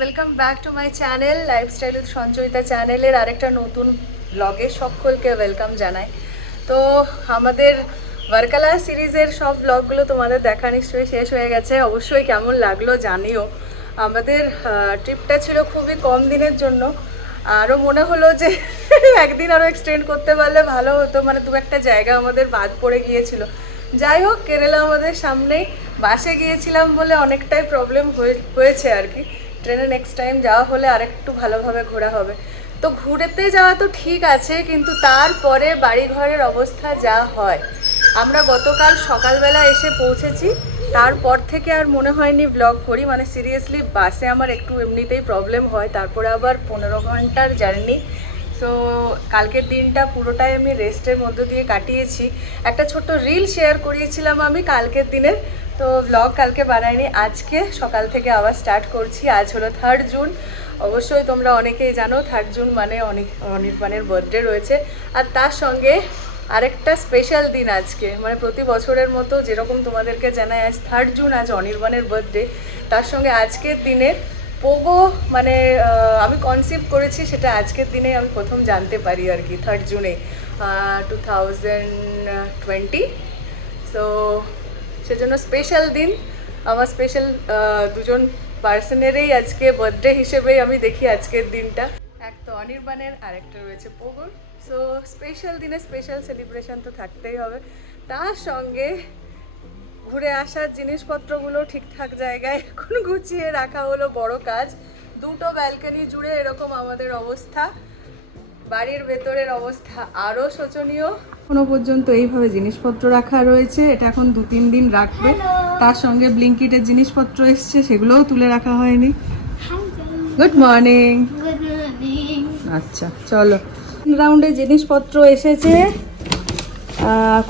Welcome back to my channel lifestyle with Sanchayita চ্যানেলের আরেকটা নতুন ব্লগে সকলকে ওয়েলকাম জানাই। তো আমাদের ভার্কালা সিরিজের সব ব্লগগুলো তোমাদের দেখা নিশ্চয়ই শেষ হয়ে গেছে। অবশ্যই কেমন লাগলো জানিও। আমাদের ট্রিপটা ছিল খুবই কম দিনের জন্য, আরও মনে হলো যে একদিন আরও এক্সটেন্ড করতে পারলে ভালো হতো, মানে দু একটা জায়গা আমাদের বাদ পড়ে গিয়েছিল। যাই হোক, কেরালা আমাদের সামনেই, বাসে গিয়েছিলাম বলে অনেকটাই প্রবলেম হয়েছে আর কি। ট্রেনে নেক্সট টাইম যাওয়া হলে আরেকটু ভালোভাবে ঘোরা হবে। তো ঘুরতে যাওয়া তো ঠিক আছে, কিন্তু তারপরে বাড়িঘরের অবস্থা যা হয়। আমরা গতকাল সকালবেলা এসে পৌঁছেছি, তারপর থেকে আর মনে হয়নি ব্লগ করি, মানে সিরিয়াসলি বাসে আমার একটু এমনিতেই প্রবলেম হয়, তারপরে আবার 15 ঘন্টার জার্নি। সো কালকের দিনটা পুরোটাই আমি রেস্টের মধ্য দিয়ে কাটিয়েছি। একটা ছোট্ট রিল শেয়ার করিয়েছিলাম আমি কালকের দিনের, তো ব্লগ কালকে বানাইনি, আজকে সকাল থেকে আবার স্টার্ট করছি। আজ হলো 3 জুন। অবশ্যই তোমরা অনেকেই জানো 3 জুন মানে অনির্বাণের বার্থডে রয়েছে, আর তার সঙ্গে আরেকটা স্পেশাল দিন আজকে, মানে প্রতি বছরের মতো যেরকম তোমাদেরকে জানাই আজ 3 জুন, আজ অনির্বাণের বার্থডে। তার সঙ্গে আজকের দিনে পোগো মানে আমি কনসেপ্ট করেছি, সেটা আজকের দিনে আমি প্রথম জানতে পারি আর কি, 3 জুনে 2020। সো সেজন্য স্পেশাল দিন, আমার স্পেশাল দুজন পার্সনেরই আজকে বার্থডে হিসেবেই আমি দেখি আজকের দিনটা। এক তো অনির্বাণের, আর একটা রয়েছে পোগোর। সো স্পেশাল দিনে স্পেশাল সেলিব্রেশন তো থাকতেই হবে। তার সঙ্গে ঘুরে আসার জিনিসপত্রগুলো ঠিকঠাক জায়গায় এখন গুছিয়ে রাখা হলো বড় কাজ। দুটো ব্যালকনি জুড়ে এরকম আমাদের অবস্থা, বাড়ির ভেতরের অবস্থা আরও শোচনীয়। এখনো পর্যন্ত এইভাবে জিনিসপত্র রাখা রয়েছে, এটা এখন 2-3 দিন রাখবে। তার সঙ্গে ব্লিঙ্কিটের জিনিসপত্র এসছে, সেগুলোও তুলে রাখা হয়নি। Good morning. আচ্ছা চলো, রাউন্ডে জিনিসপত্র এসেছে।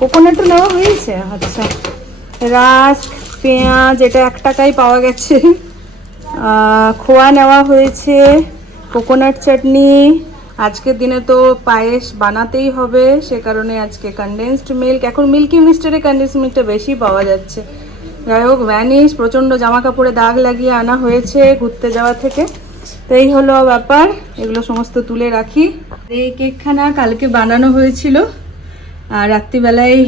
কোকোনাটও নেওয়া হয়েছে। আচ্ছা, রাস্ক, পেঁয়াজ, এটা 1 টাকায় পাওয়া গেছে। খোয়া নেওয়া হয়েছে, কোকোনাট চাটনি। আজকের দিনে তো পায়েস বানাতেই হবে, সে কারণে আজকে কনডেন্সড মিল্ক। এখন মিল্কি মিস্টারে কনডেন্সড মিল্কটা বেশি পাওয়া যাচ্ছে। যাই হোক, ভ্যানিশ, প্রচণ্ড জামা কাপড়ে দাগ লাগিয়ে আনা হয়েছে ঘুরতে যাওয়া থেকে। তো এই হলো ব্যাপার, এগুলো সমস্ত তুলে রাখি। এই কেকখানা কালকে বানানো হয়েছিল, আর রাত্রিবেলায়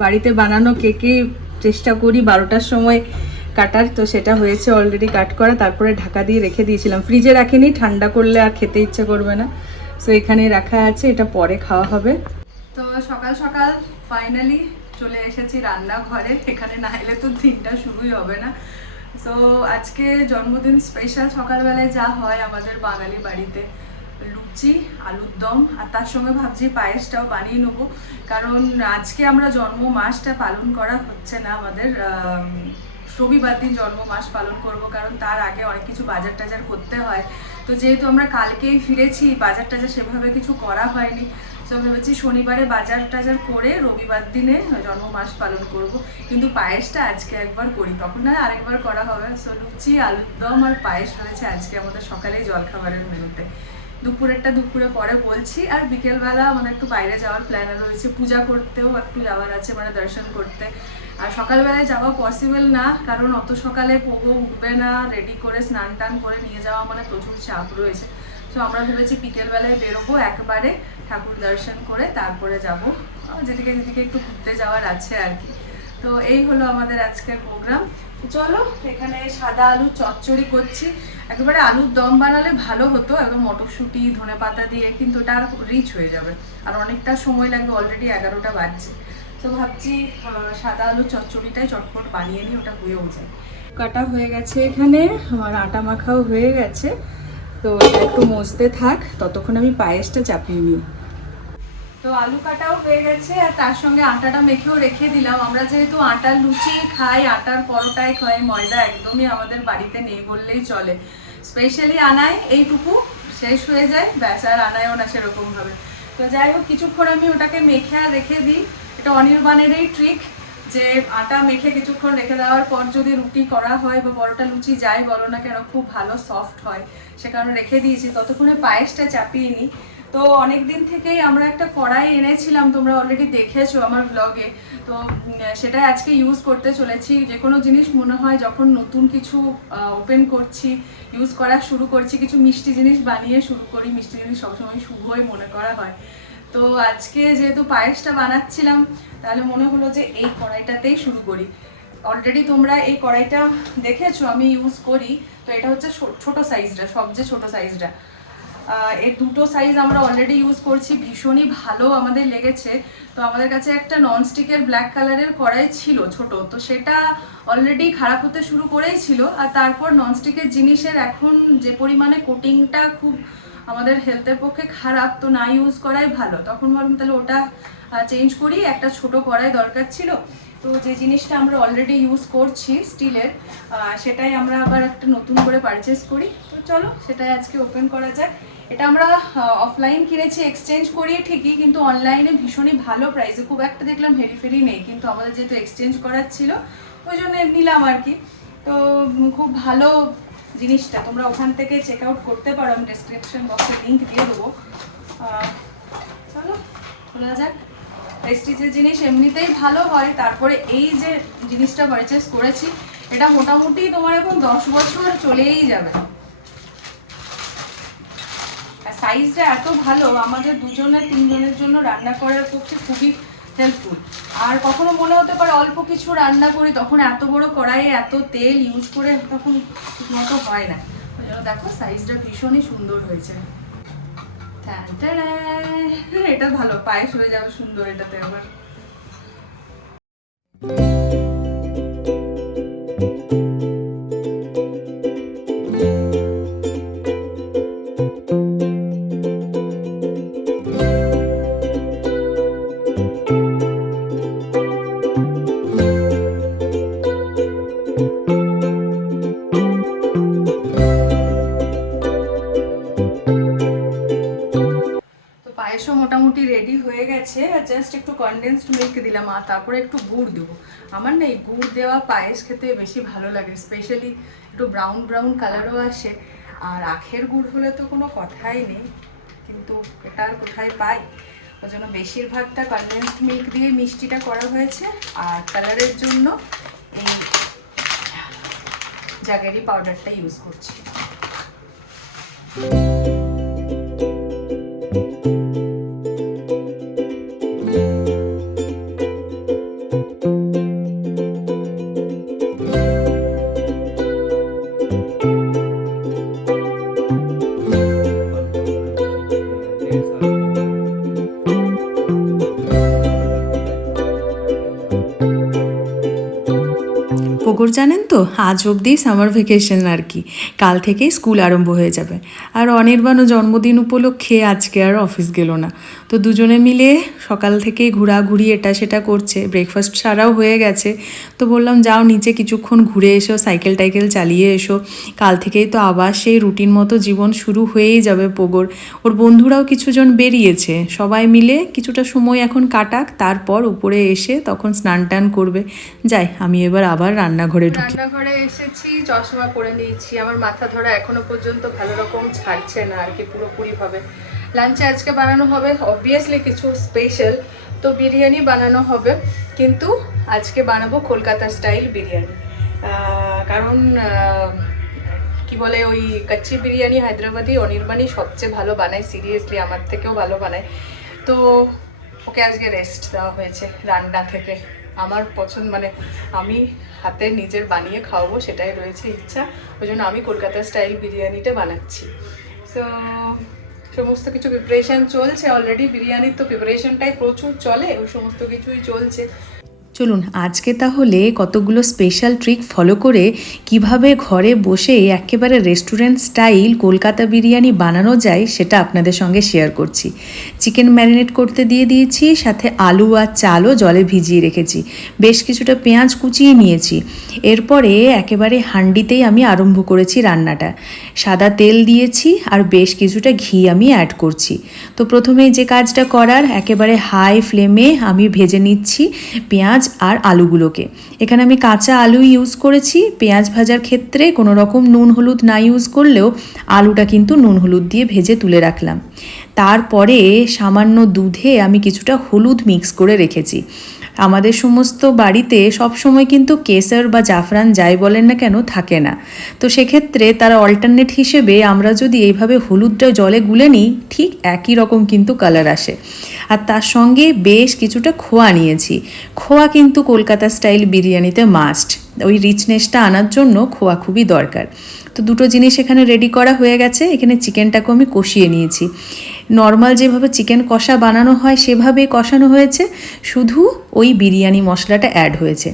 বাড়িতে বানানো কেকেই চেষ্টা করি 12টার সময় কাটার। তো সেটা হয়েছে অলরেডি কাট করা, তারপরে ঢাকা দিয়ে রেখে দিয়েছিলাম, ফ্রিজে রাখিনি, ঠান্ডা করলে আর খেতে ইচ্ছে করবে না। সো এখানে রাখা আছে, এটা পরে খাওয়া হবে। তো সকাল সকাল ফাইনালি চলে এসেছি রান্নাঘরে, এখানে না এলে তো দিনটা শুরুই হবে না। সো আজকে জন্মদিন স্পেশাল, সকালবেলায় যা হয় আমাদের বাঙালি বাড়িতে, লুচি, আলুর দম, আর তার সঙ্গে ভাবছি পায়েসটাও বানিয়ে নেবো। কারণ আজকে আমরা জন্ম মাসটা পালন করা হচ্ছে না, আমাদের রবিবার দিন জন্ম মাস পালন করব, কারণ তার আগে অনেক কিছু বাজার টাজার করতে হয়। তো যেহেতু আমরা কালকেই ফিরেছি, বাজার টাজার সেভাবে কিছু করা হয়নি। তো ভেবেছি শনিবারে বাজার টাজার করে রবিবার দিনে জন্ম মাস পালন করব। কিন্তু পায়েসটা আজকে একবার করি, তখন না আরেকবার করা হবে। সো লুচি, আলুর দম আর পায়েস রয়েছে আজকে আমাদের সকালেই জলখাবারের মেনুতে। দুপুরেরটা দুপুরে পরে বলছি। আর বিকেলবেলা মানে একটু বাইরে যাওয়ার প্ল্যান রয়েছে, পূজা করতেও একটু যাওয়ার আছে, মানে দর্শন করতে। আর সকালবেলায় যাওয়া পসিবল না, কারণ অত সকালে পোগো উঠবে না, রেডি করে স্নান টান করে নিয়ে যাওয়া মানে প্রচুর চাপ রয়েছে। তো আমরা ভেবেছি বিকেলবেলায় বেরোবো, একবারে ঠাকুর দর্শন করে তারপরে যাব যেদিকে যেদিকে একটু ঘুরতে যাওয়ার আছে আর কি। তো এই হলো আমাদের আজকের প্রোগ্রাম। চলো, এখানে সাদা আলু চচ্চড়ি করছি। একেবারে আলুর দম বানালে ভালো হতো, একদম মটরশুঁটি ধনে পাতা দিয়ে, কিন্তু ওটা আর রিচ হয়ে যাবে, আর অনেকটা সময় লাগবে, অলরেডি 11টা বাজছে। তো ভাবছি সাদা আলু চচ্চড়িটাই চটপট বানিয়ে নিই, ওটা হয়েও যায়। কাটা হয়ে গেছে, এখানে আমার আটা মাখাও হয়ে গেছে। তো এটা একটু মজতে থাক, ততক্ষণ আমি পায়েসটা চাপিয়ে নিই। তো আলু কাটাও হয়ে গেছে, আর তার সঙ্গে আটাটা মেখেও রেখে দিলাম। আমরা যেহেতু আটার লুচি খাই, আটার পরোটাই খাই, ময়দা একদমই আমাদের বাড়িতে নেই বললেই চলে। স্পেশালি আনায় এইটুকু শেষ হয়ে যায়, ব্যাস, আর আনায়ও না সেরকমভাবে। তো যাই হোক, কিছুক্ষণ আমি ওটাকে মেখে আর রেখে দিই। এটা অনির্বাণেরই ট্রিক, যে আটা মেখে কিছুক্ষণ রেখে দেওয়ার পর যদি রুটি করা হয় বা পরোটা লুচি যাই বলো না কেন, খুব ভালো সফট হয়। সে কারণে রেখে দিয়েছি, ততক্ষণে পায়েসটা চাপিয়ে নিই। তো অনেক দিন থেকেই আমরা একটা কড়াই এনেছিলাম, তোমরা অলরেডি দেখেছো আমার ব্লগে। তো সেটাই আজকে ইউজ করতে চলেছি। যে কোনো জিনিস মনে হয় যখন নতুন কিছু ওপেন করছি, ইউজ করা শুরু করছি, কিছু মিষ্টি জিনিস বানিয়ে শুরু করি। মিষ্টি জিনিস সবসময় শুভই মনে করা হয়। তো আজকে যেহেতু পায়েসটা বানাচ্ছিলাম, তাহলে মনে হলো যে এই কড়াইটাতেই শুরু করি। অলরেডি তোমরা এই কড়াইটা দেখেছো আমি ইউজ করি। তো এটা হচ্ছে ছোট সাইজটা, সবচেয়ে ছোট সাইজটা। এর দুটো সাইজ আমরা অলরেডি ইউজ করছি, ভীষণই ভালো আমাদের লেগেছে। তো আমাদের কাছে একটা ননস্টিকের ব্ল্যাক কালারের কড়াই ছিল ছোট, তো সেটা অলরেডি খারাপ হতে শুরু করেই ছিল। আর তারপর ননস্টিকের জিনিসের এখন যে পরিমাণে কোটিংটা খুব আমাদের হেলথের পক্ষে খারাপ, তো না ইউজ করাই ভালো। তখন ভাবলাম তাহলে ওটা চেঞ্জ করি, একটা ছোট কড়াই দরকার ছিল। তো যে জিনিসটা আমরা অলরেডি ইউজ করছি স্টিলের, সেটাই আমরা আবার একটা নতুন করে পারচেস করি। তো চলো সেটাই আজকে ওপেন করা যাক। এটা আমরা অফলাইন কিনেছি এক্সচেঞ্জ করিয়ে ঠিকই, কিন্তু অনলাইনে ভীষণই ভালো প্রাইসে, খুব একটা দেখলাম হেরিফেরি নেই, কিন্তু আমাদের যেহেতু এক্সচেঞ্জ করার ছিল ওই জন্য নিলাম আর কি। তো খুব ভালো জিনিসটা, তোমরা ওখান থেকে চেক আউট করতে পারো, আমি ডেসক্রিপশন বক্সে লিঙ্ক দিয়ে দেবো। চলো খোলা যাক। প্রেস্টিজের জিনিস এমনিতেই ভালো হয়, তারপরে এই যে জিনিসটা পারচেস করেছি, এটা মোটামুটি তোমার এখন 10 বছর চলেই যাবে। সাইজটা এত ভালো, আমাদের দুজনের তিনজনের জন্য রান্না করার পক্ষে খুবই হেল্পফুল। আর কখনো মনে হতে পারে অল্প কিছু রান্না করি, তখন এত বড় কড়াইয়ে এত তেল ইউজ করে তখন ঠিকমতো হয় না। ওই জন্য দেখো সাইজটা ভীষণই সুন্দর হয়েছে। এটা ভালো, পায়েস হয়ে যাবে সুন্দর এটাতে আবার। মোটামুটি রেডি হয়ে গেছে, জাস্ট একটু কনডেন্সড মিল্ক দিলাম, আর তারপরে একটু গুড় দেবো। আমার না এই গুড় দেওয়া পায়েস খেতে বেশি ভালো লাগে, স্পেশালি একটু ব্রাউন ব্রাউন কালারও আসে। আর আখের গুড় হলে তো কোনো কথাই নেই, কিন্তু এটা আর কোথায় পাই, ওই জন্য বেশিরভাগটা কনডেন্সড মিল্ক দিয়ে মিষ্টিটা করা হয়েছে। আর কালারের জন্য এই জাগেরি পাউডারটা ইউজ করছি। পুকুর জানেন তো, আজ অবধি সামার ভ্যাকেশন আর কি, কাল থেকেই স্কুল আরম্ভ হয়ে যাবে। আর অনির্বাণও জন্মদিন উপলক্ষে আজকে আর অফিস গেল না। তো দুজনে মিলে সকাল থেকেই ঘোরাঘুরি এটা সেটা করছে, ব্রেকফাস্ট সারাও হয়ে গেছে। তো বললাম যাও নিচে কিছুক্ষণ ঘুরে এসো, সাইকেল টাইকেল চালিয়ে এসো। কাল থেকেই তো আবার সেই রুটিন মতো জীবন শুরু হয়েই যাবে পোগোর। ওর বন্ধুরাও কিছুজন বেরিয়েছে, সবাই মিলে কিছুটা সময় এখন কাটাক, তারপর উপরে এসে তখন স্নান টান করবে। যাই আমি এবার আবার রান্নাঘরে ঢুকি। রান্নাঘরে এসেছি, চশমা পরে নিয়েছি, আমার মাথা ধরা এখনো পর্যন্ত ভালো রকম ছাড়ছে না আর কি পুরোপুরি ভাবে। লাঞ্চে আজকে বানানো হবে অবভিয়াসলি কিছু স্পেশাল, তো বিরিয়ানি বানানো হবে, কিন্তু আজকে বানাবো কলকাতা স্টাইল বিরিয়ানি। কারণ কি বলে ওই কাচ্চি বিরিয়ানি হায়দ্রাবাদি অনির্বাণী সবচেয়ে ভালো বানায়, সিরিয়াসলি আমার থেকেও ভালো বানায়। তো ওকে আজকে রেস্ট দেওয়া হয়েছে রান্না থেকে। আমার পছন্দ মানে আমি হাতে নিজের বানিয়ে খাওয়াবো সেটাই রয়েছে ইচ্ছা, ওই জন্য আমি কলকাতা স্টাইল বিরিয়ানিটা বানাচ্ছি। তো সমস্ত কিছু প্রিপারেশান চলছে অলরেডি, বিরিয়ানির তো প্রিপারেশনটাই প্রচুর চলে, ওই সমস্ত কিছুই চলছে। চলুন আজকে তাহলে কতগুলো স্পেশাল ট্রিক ফলো করে কিভাবে ঘরে বসে একেবারে রেস্টুরেন্ট স্টাইল কলকাতা বিরিয়ানি বানানো যায় সেটা আপনাদের সঙ্গে শেয়ার করছি। চিকেন ম্যারিনেট করতে দিয়ে দিয়েছি, সাথে আলু আর চালও জলে ভিজিয়ে রেখেছি, বেশ কিছুটা পেঁয়াজ কুচিয়ে নিয়েছি। এরপরে একেবারে হাঁডিতেই আমি আরম্ভ করেছি রান্নাটা। সাদা তেল দিয়েছি আর বেশ কিছুটা ঘি আমি অ্যাড করছি। তো প্রথমেই যে কাজটা করার, একেবারে হাই ফ্লেমে আমি ভেজে নিচ্ছি পেঁয়াজ আর আলুগুলোকে। এখানে আমি কাঁচা আলু ইউজ করেছি। পেঁয়াজ ভাজার ক্ষেত্রে কোনো রকম নুন হলুদ না ইউজ করলেও আলুটা কিন্তু নুন হলুদ দিয়ে ভেজে তুলে রাখলাম। তারপরে সামান্য দুধে আমি কিছুটা হলুদ মিক্স করে রেখেছি। আমাদের সমস্ত বাড়িতে সব সময় কিন্তু কেসর বা জাফরান যাই বলেন না কেন থাকে না, তো সেক্ষেত্রে তার অল্টারনেট হিসেবে আমরা যদি এইভাবে হলুদটা জলে গুলে নিই, ঠিক একই রকম কিন্তু কালার আসে। আর তার সঙ্গে বেশ কিছুটা খোয়া নিয়েছি। খোয়া কিন্তু কলকাতা স্টাইল বিরিয়ানিতে মাস্ট, ওই রিচনেসটা আনার জন্য খোয়া খুবই দরকার। তো দুটো জিনিস এখানে রেডি করা হয়ে গেছে। এখানে চিকেনটাকেও আমি কষিয়ে নিয়েছি। নর্মাল যেভাবে চিকেন কষা বানানো হয় সেভাবেই কষানো হয়েছে, শুধু ওই বিরিয়ানি মশলাটা অ্যাড হয়েছে।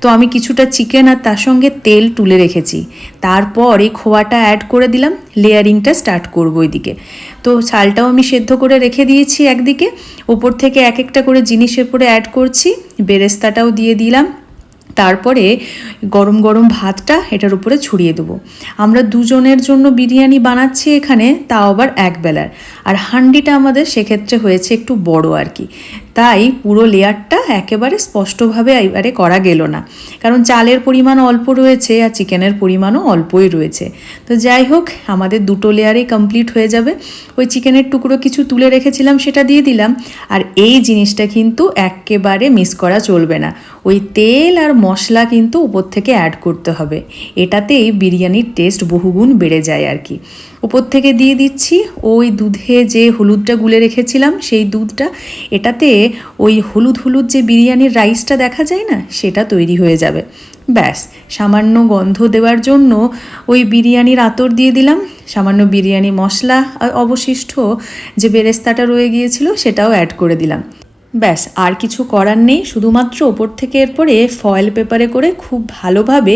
তো আমি কিছুটা চিকেন আর তার সঙ্গে তেল তুলে রেখেছি। তারপর এই খোয়াটা অ্যাড করে দিলাম, লেয়ারিংটা স্টার্ট করবো ওইদিকে। তো চালটাও আমি সেদ্ধ করে রেখে দিয়েছি একদিকে, ওপর থেকে এক একটা করে জিনিসের উপরে অ্যাড করছি। বেরেস্তাটাও দিয়ে দিলাম। তারপরে গরম গরম ভাতটা এটার উপরে ছড়িয়ে দেবো। আমরা দুজনের জন্য বিরিয়ানি বানাচ্ছি এখানে, তাও আবার এক বেলার। আর হাঁডিটা আমাদের সেক্ষেত্রে হয়েছে একটু বড় আর কি, তাই পুরো লেয়ারটা একেবারে স্পষ্টভাবে এবারে করা গেল না, কারণ চালের পরিমাণ অল্প রয়েছে আর চিকেনের পরিমাণও অল্পই রয়েছে। তো যাই হোক, আমাদের দুটো লেয়ারেই কমপ্লিট হয়ে যাবে। ওই চিকেনের টুকরো কিছু তুলে রেখেছিলাম, সেটা দিয়ে দিলাম। আর এই জিনিসটা কিন্তু একেবারে মিস করা চলবে না, ওই তেল আর মশলা কিন্তু উপর থেকে অ্যাড করতে হবে। এটাতেই বিরিয়ানির টেস্ট বহুগুণ বেড়ে যায় আর কি। উপর থেকে দিয়ে দিচ্ছি ওই দুধে যে হলুদটা গুলে রেখেছিলাম, সেই দুধটা। এটাতে ওই হলুদ হলুদ যে বিরিয়ানির রাইসটা দেখা যায় না, সেটা তৈরি হয়ে যাবে। ব্যাস, সামান্য গন্ধ দেওয়ার জন্য ওই বিরিয়ানির আতর দিয়ে দিলাম, সামান্য বিরিয়ানি মশলা, আর অবশিষ্ট যে বেরেস্তাটা রয়ে গিয়েছিল সেটাও অ্যাড করে দিলাম। ব্যাস, আর কিছু করার নেই, শুধুমাত্র ওপর থেকে এরপরে ফয়েল পেপারে করে খুব ভালোভাবে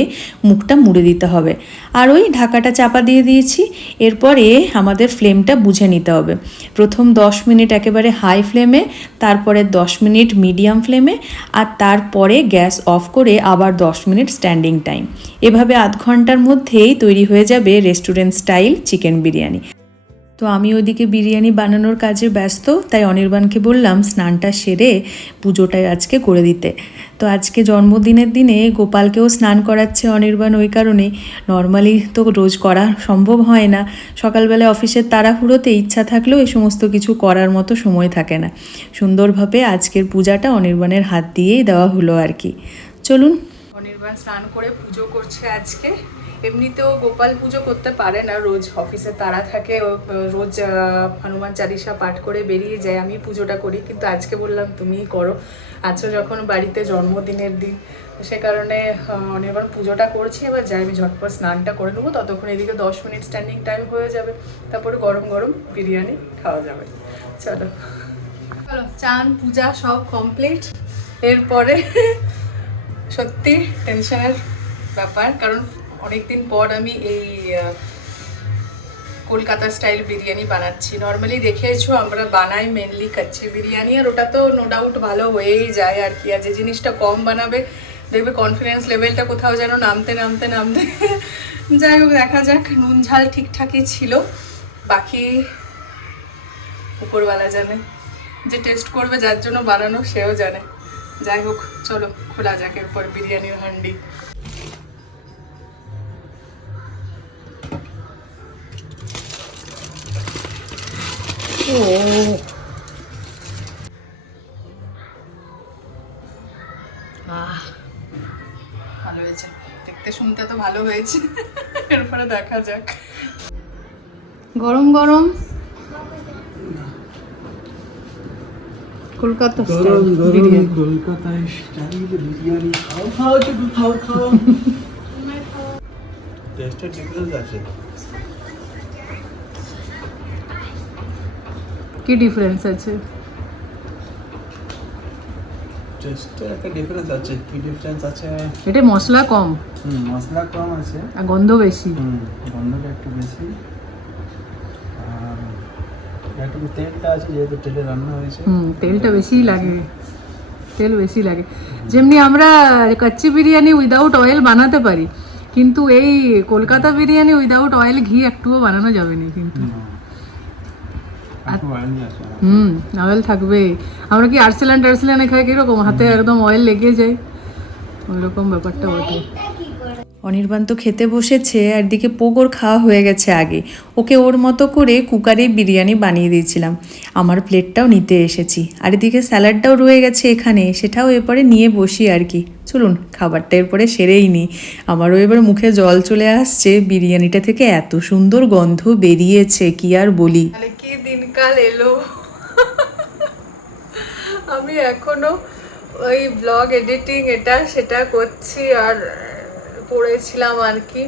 মুখটা মুড়ে দিতে হবে। আর ওই ঢাকাটা চাপা দিয়ে দিয়েছি। এরপরে আমাদের ফ্লেমটা বুঝে নিতে হবে। প্রথম 10 মিনিট একেবারে হাই ফ্লেমে, তারপরে 10 মিনিট মিডিয়াম ফ্লেমে, আর তারপরে গ্যাস অফ করে আবার 10 মিনিট স্ট্যান্ডিং টাইম। এভাবে আধ ঘন্টার মধ্যেই তৈরি হয়ে যাবে রেস্টুরেন্ট স্টাইল চিকেন বিরিয়ানি। তো আমি ওইদিকে বিরিয়ানি বানানোর কাজে ব্যস্ত, তাই অনির্বাণকে বললাম স্নানটা সেরে পুজোটাই আজকে করে দিতে। তো আজকে জন্মদিনের দিনে গোপালকেও স্নান করাচ্ছে অনির্বাণ, ওই কারণেই। নর্মালি তো রোজ করা সম্ভব হয় না, সকালবেলায় অফিসের তাড়াহুড়োতে ইচ্ছা থাকলেও এই সমস্ত কিছু করার মতো সময় থাকে না। সুন্দরভাবে আজকের পূজাটা অনির্বাণের হাত দিয়েই দেওয়া হলো আর কি। চলুন, অনির্বাণ স্নান করে পুজো করছে আজকে। এমনিতেও গোপাল পুজো করতে পারে না, রোজ অফিসে তাড়া থাকে, ও রোজ হনুমান চালিসা পাঠ করে বেরিয়ে যায়। আমি পুজোটা করি, কিন্তু আজকে বললাম তুমিই করো, আজকে যখন বাড়িতে জন্মদিনের দিন, সে কারণে অনির্বাণ পুজোটা করছি। এবার যাই, আমি ঝটপট স্নানটা করে নেবো, ততক্ষণ এদিকে 10 মিনিট স্ট্যান্ডিং টাইম হয়ে যাবে, তারপরে গরম গরম বিরিয়ানি খাওয়া যাবে। চলো চলো, চান পূজা সব কমপ্লিট। এরপরে সত্যি টেনশনের ব্যাপার, কারণ অনেকদিন পর আমি এই কলকাতা স্টাইল বিরিয়ানি বানাচ্ছি। নর্মালি দেখেছো আমরা বানাই মেনলি কাচ্চি বিরিয়ানি, আর ওটা তো নো ডাউট ভালো হয়েই যায় আর কি। আর যে জিনিসটা কম বানাবে দেখবে কনফিডেন্স লেভেলটা কোথাও যেন নামতে নামতে নামতে যাই হোক, দেখা যাক। নুন ঝাল ঠিকঠাকই ছিল, বাকি উপরওয়ালা জানে, যে টেস্ট করবে যার জন্য বানানো সেও জানে। যাই হোক, চলো খোলা যাক এরপর বিরিয়ানির হান্ডি। ভালো হয়েছে, দেখতে শুনতে তো ভালো হয়েছে। এরপরে দেখা যাক। গরম গরম কলকাতা স্টাইল বিরিয়ানি। কলকাতা স্টাইল বিরিয়ানি খাও খাও শুধু খাও খাও। টেস্টের ডিফারেন্স আছে। কি ডিফারেন্স আছে? টেস্টে একটা ডিফারেন্স আছে। কি ডিফারেন্স আছে? এটা মশলা কম, মশলা কম আছে, আর গন্ধ বেশি। গন্ধটা একটু বেশি, আর একটু তেলটা আছে, যেহেতু তেলে রান্না হয়েছে। তেলটা বেশিই লাগে, তেল বেশি লাগে। যেমনি আমরা কাচ্চি বিরিয়ানি উইদাউট অয়েল বানাতে পারি, কিন্তু এই কলকাতা বিরিয়ানি উইদাউট অয়েল ঘি একটুও বানানো যাবে না কিন্তু। অয়েল থাকবে। আমরা কি আর্সেলানে খাই কিরকম হাতে একদম অয়েল লেগে যায়, ওইরকম ব্যাপারটা ওঠে। অনির্বাণ তো খেতে বসেছে, আর দিকে পোগোর খাওয়া হয়ে গেছে আগে। ওকে ওর মতো করে কুকারে বিরিয়ানি বানিয়ে দিয়েছিলাম। আমার প্লেটটাও নিতে এসেছি, আর এদিকে স্যালাডটাও রয়ে গেছে এখানে, সেটাও এরপরে নিয়ে বসি আর কি। চলুন খাবারটা এরপরে সেরেই নিই। আমারও এবার মুখে জল চলে আসছে, বিরিয়ানিটা থেকে এত সুন্দর গন্ধ বেরিয়েছে কি আর বলি। মানে কি দিনকাল এলো। আমি এখনো ওই ব্লগ এডিটিং এটা সেটা করছি, আর পড়েছিলাম আর কি।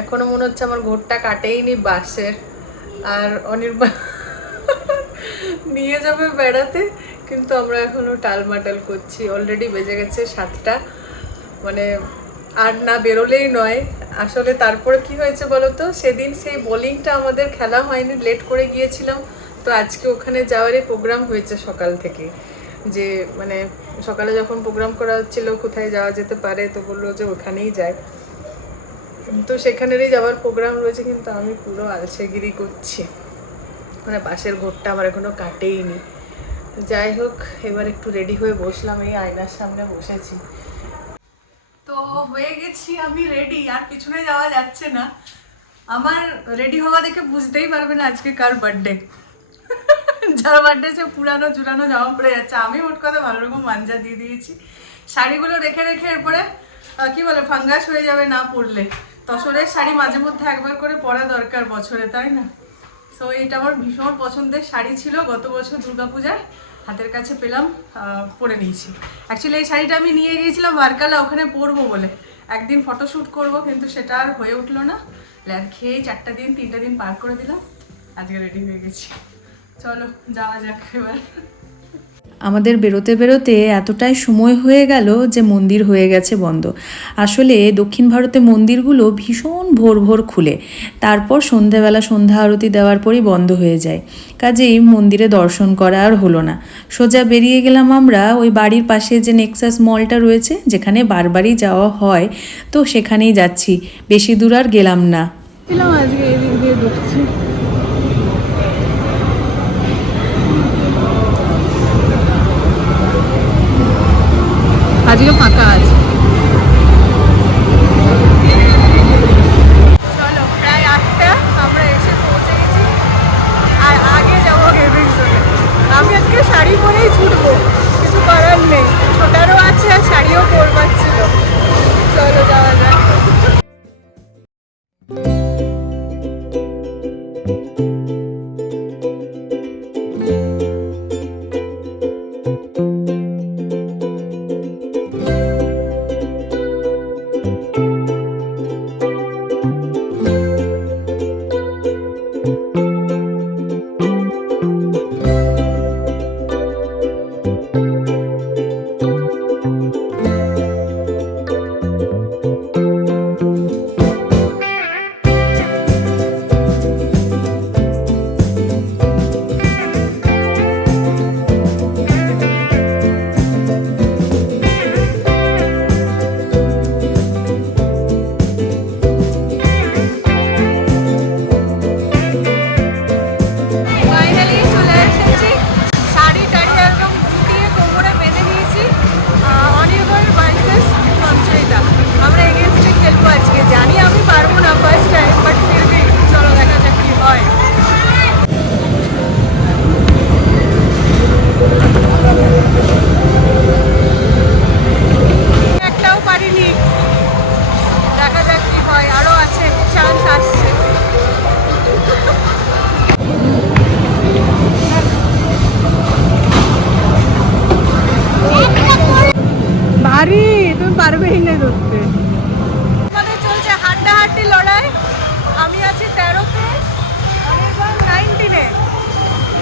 এখনো মনে হচ্ছে আমার ঘোরটা কাটেইনি বাসের। আর অনির্বাণ নিয়ে যাবে বেড়াতে, কিন্তু আমরা এখনো টালমাটাল করছি। অলরেডি বেজে গেছে 7টা, মানে আর না বেরোলেই নয়। আসলে তারপরে কি হয়েছে বলো তো, সেদিন সেই বোলিংটা আমাদের খেলা হয়নি, লেট করে গিয়েছিলাম। তো আজকে ওখানে যাওয়ারই প্রোগ্রাম হয়েছে সকাল থেকে, যে মানে সকালে যখন প্রোগ্রাম করা হচ্ছিল কোথায় যাওয়া যেতে পারে, তো বললো যে ওখানেই যায়। তো সেখানেরই যাওয়ার প্রোগ্রাম রয়েছে, কিন্তু আমি পুরো আলসেগিরি করছি, মানে বাসের ঘোরটা আমার এখনো কাটেইনি। যাই হোক, এবার একটু রেডি হয়ে বসলাম, এই আয়নার সামনে বসেছি। তো হয়ে গেছি আমি রেডি, আর পিছনে যাওয়া যাচ্ছে না। আমার রেডি হওয়া দেখে বুঝতেই পারবে না আজকে কার বার্থডে। যার বার্থডে সে পুরানো জুরানো জামা পরে যাচ্ছে, আমি মোট কথা ভালো রকম মাঞ্জা দিয়ে দিয়েছি। শাড়িগুলো রেখে রেখে এরপরে কি বলে ফাঙ্গাস হয়ে যাবে না পরলে। তসরের শাড়ি মাঝে মধ্যে একবার করে পরা দরকার বছরে, তাই না? তো এটা আমার ভীষণ পছন্দের শাড়ি ছিল, গত বছর দুর্গাপূজায় হাতের কাছে পেলাম, পরে নিয়েছি। অ্যাকচুয়ালি এই শাড়িটা আমি নিয়ে গিয়েছিলাম বারকালা, ওখানে পরবো বলে একদিন ফটোশ্যুট করব, কিন্তু সেটা আর হয়ে উঠলো না। ল্যাদ খেয়ে 4টা দিন 3টা দিন পার করে দিলাম, আজকে রেডি হয়ে গেছি। চলো যাওয়া যাক এবার। আমাদের বেরোতে বেরোতে এতটাই সময় হয়ে গেল যে মন্দির হয়ে গেছে বন্ধ। আসলে দক্ষিণ ভারতে মন্দিরগুলো ভীষণ ভোর ভোর খুলে, তারপর সন্ধেবেলা সন্ধ্যা আরতি দেওয়ার পরই বন্ধ হয়ে যায়। কাজেই মন্দিরে দর্শন করা আর হলো না। সোজা বেরিয়ে গেলাম আমরা ওই বাড়ির পাশে যে নেক্সাস মলটা রয়েছে, যেখানে বারবারই যাওয়া হয়, তো সেখানেই যাচ্ছি। বেশি দূর আর গেলাম না। আজকে এদিক দিয়ে ঢুকছি। আজকে ফাঁকা আছে। চলো, প্রায় 8টা, আমরা এসে পৌঁছে গেছি। আর আগে যাবো গেমিং জোনে। আমি আজকে শাড়ি পরেই ছুটবো, কিছু করার নেই। ছোটারও আছে আর শাড়িও পরবার ছিল। চলো যাওয়া যাক। পারবেই না ধরতে। আমাদের চলছে হাড্ডাহাড্ডি লড়াই। আমি আছি 13-তে, অনির্বাণ 19-এ।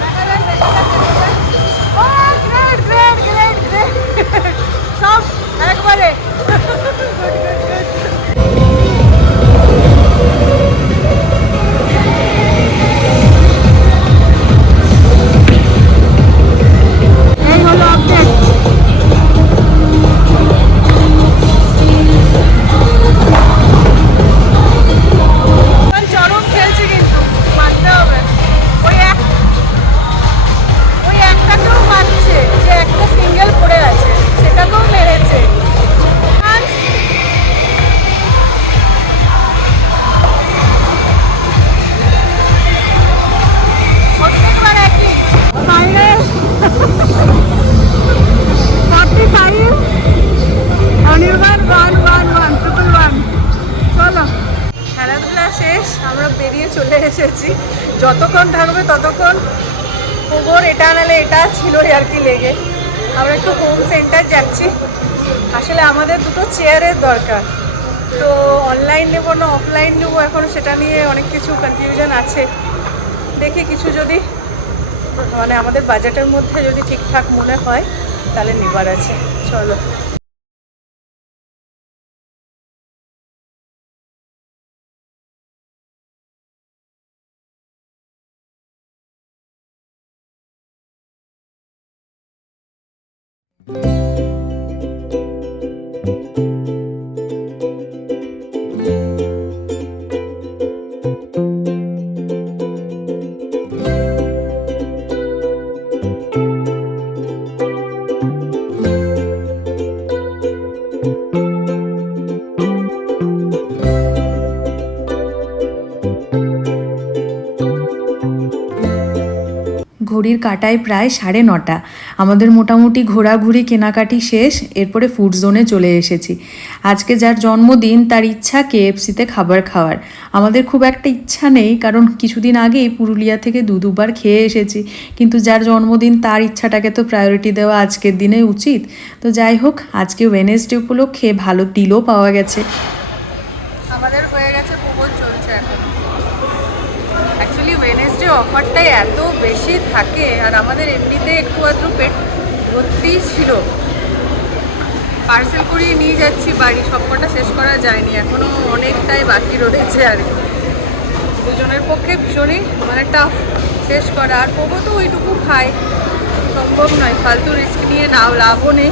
দেখা যাক ও গ্রেট গ্রেট গ্রেট গ্রেট। যতক্ষণ থাকবে ততক্ষণ পুকুর এটা নালে এটা ছিলই আর কি লেগে। আমরা একটু হোম সেন্টার যাচ্ছি, আসলে আমাদের দুটো চেয়ারের দরকার, তো অনলাইন নেবো না অফলাইন নেবো এখন সেটা নিয়ে অনেক কিছু কনফিউশন আছে। দেখি কিছু যদি মানে আমাদের বাজেটের মধ্যে যদি ঠিকঠাক মনে হয় তাহলে নেবার আছে। চলো। ঘড়ির কাঁটায় প্রায় 9:30। আমাদের মোটামুটি ঘোরাঘুরি কেনাকাটি শেষ, এরপরে ফুড জোনে চলে এসেছি। আজকে যার জন্মদিন তার ইচ্ছা KFC-তে খাবার খাওয়ার। আমাদের খুব একটা ইচ্ছা নেই, কারণ কিছুদিন আগেই পুরুলিয়া থেকে দুবার খেয়ে এসেছি, কিন্তু যার জন্মদিন তার ইচ্ছাটাকে তো প্রায়োরিটি দেওয়া আজকের দিনে উচিত। তো যাই হোক, আজকে ওয়েডনেসডে উপলক্ষে ভালো ডিলও পাওয়া গেছে। আমাদের হয়ে গেছে কুপন চলছে এখন। অ্যাকচুয়ালি ওয়েডনেসডে অফারটাই এত বেশি থাকে, আর আমাদের এমনিতে একটু আধটু পেট ভর্তি ছিল, পার্সেল করিয়ে নিয়ে যাচ্ছি বাড়ি, সবকটা শেষ করা যায়নি, এখনও অনেকটাই বাকি রয়েছে আর কি। দুজনের পক্ষে ভীষণই মানে টাফ শেষ করা, আর পোগো তো ওইটুকু খায়, সম্ভব নয়, ফালতু রিস্ক নিয়ে লাভও নেই,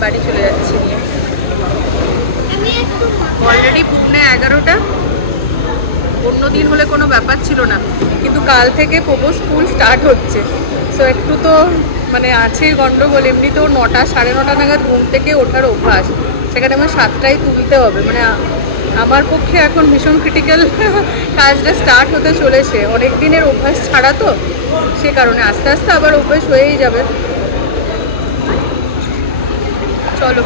বাড়ি চলে যাচ্ছি নিয়ে। অলরেডি পুনে 11টা, অন্য দিন হলে কোনো ব্যাপার ছিল না, কিন্তু কাল থেকে পোগো স্কুল স্টার্ট হচ্ছে, সো একটু তো মানে আছে গন্ডগোল। এমনিতেও 9টা 9:30 নাগাদ ঘুম থেকে ওঠার অভ্যাস, সেখানে আমার 7টায় তুলতে হবে, মানে আমার পক্ষে এখন ভীষণ ক্রিটিক্যাল কাজটা স্টার্ট হতে চলেছে। অনেক দিনের অভ্যাস ছাড়া তো, সে কারণে আস্তে আস্তে আবার অভ্যাস হয়েই যাবে। চলো।